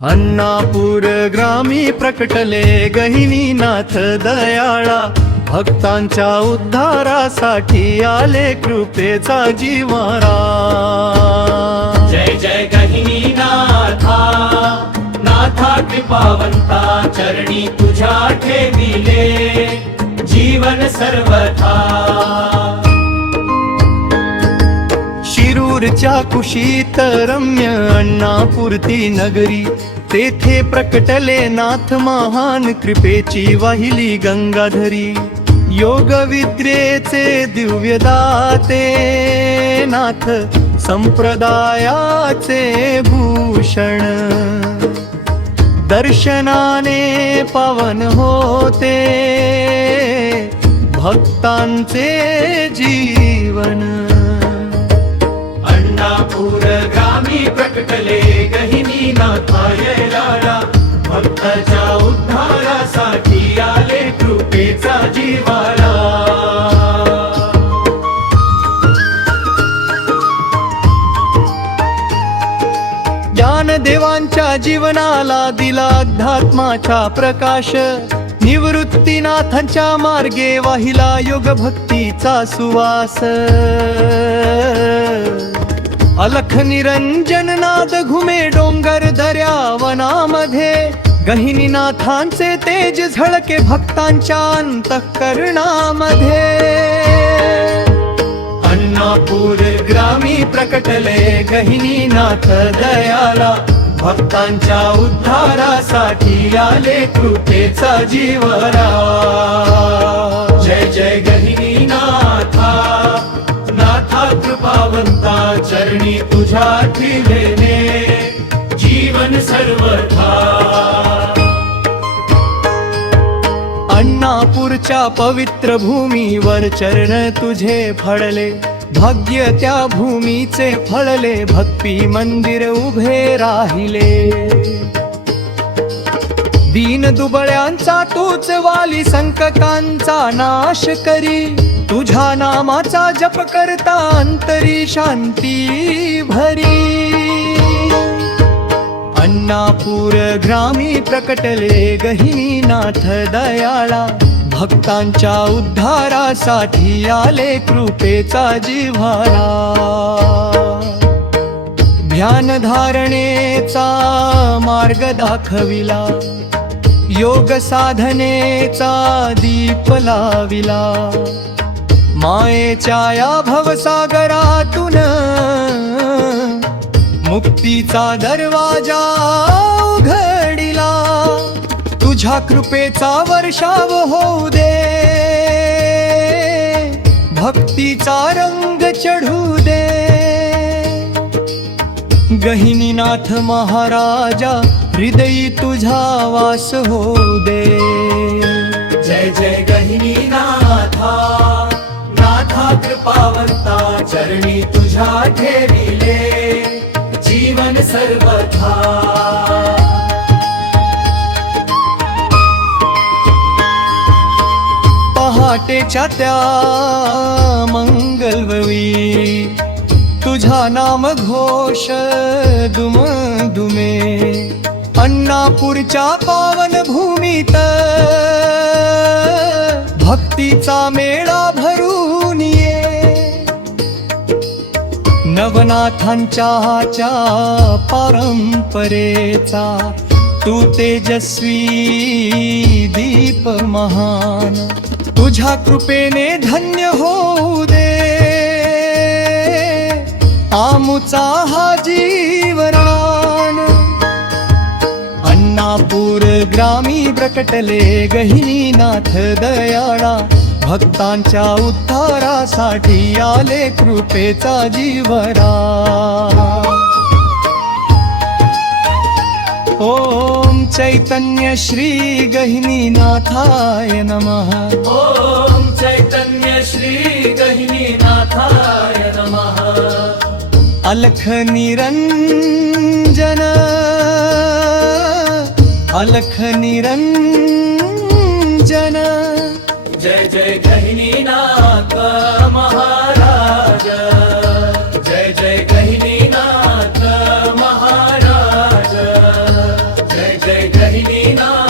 अन्नापूर ग्रामी प्रकटले गहिनीनाथ दयाळा, भक्तांच्या उद्धारासाठी आले कृपेचा जीवारा। जय जय गहिनीनाथा, नाथा कृपावंता, चरणी तुझ्या ठेविले जीवन सर्वथा। शिरूरच्या कुशीत रम्य अण्णापूर्ती नगरी, तेथे प्रकटले नाथ महान, कृपेची वाहिली गंगाधरी। योग विद्येचे दिव्य दाते नाथ, संप्रदायाचे भूषण। दर्शनाने पावन होते भक्तांचे जीवन। अन्नापूर ग्रामी प्रकटले गहिनीनाथा येलारा, भक्ताच्या उद्धारासाठी आले कृपेचा जीवारा। ज्ञानदेवांच्या जीवनाला दिला अध्यात्माचा प्रकाश, निवृत्तीनाथांच्या मार्गे वाहिला योग भक्तीचा सुवास। अलख निरंजन नाद घुमे डोंगर दर्या वनामध्ये, गहिनीनाथांचे तेज झळके भक्तांच्या अंतःकरणामध्ये। अन्नापूर ग्रामी प्रकटले गहिनीनाथ दयाला, भक्तांच्या उद्धारासाठी आले कृपेचा जीवारा। जय जय गहिनीनाथा, नाथा कृपावंता, चरणी तुझ्या ठेविले जीवन सर्वथा। अन्नापूरच्या पवित्र भूमीवर चरण तुझे फळले, भाग्य त्या भूमीचे फळले, भक्ती मंदिर उभे राहिले। दीन दुबळ्यांचा तूच वाली, संकटांचा नाश करी, तुझ्या नामाचा जप करता अंतरी शांती भरी। अन्नापूर ग्रामी प्रकटले गहिनीनाथ दयाळा, भक्तांच्या उद्धारासाठी आले कृपेचा जिव्हारा। ध्यान धारणेचा मार्ग दाखविला, योग साधनेचा दीप लाविला। मायेच्या या भवसागरातून मुक्तीचा दरवाजा उघडिला, तुझ्या कृपेचा वर्षाव होऊ दे, भक्तीचा रंग चढू दे। गहिनीनाथ महाराजा, हृदयी तुझा वास होऊ दे। जय जय गहिनीनाथा, नाथा कृपावंता, चरणी तुझ्या ठेविले जीवन सर्वथा। पहाटेच्या त्या मंगलववी, तुझा नाम घोष दुमदुमे। अन्नापूरच्या पावन भूमीत भक्तीचा मेळा भरून ये। नवनाथांच्या परंपरेचा तू तेजस्वी दीप महान, तुझ्या कृपेने धन्य होऊ दे आमुचा हा जीवरान। अन्नापूर ग्रामी प्रकटले गहिनीनाथ दयाळा, भक्तांच्या उद्धारासाठी आले कृपेचा जीवरा। ओम चैतन्य श्री गहिनीनाथाय नमः। ओम चैतन्य श्री गहिनीनाथाय नमः। अलख निरंजन, अलख निरंजन। जय जय गहिनीनाथ महाराज, जय जय गहिनीनाथ महाराज। गहिनीनाथ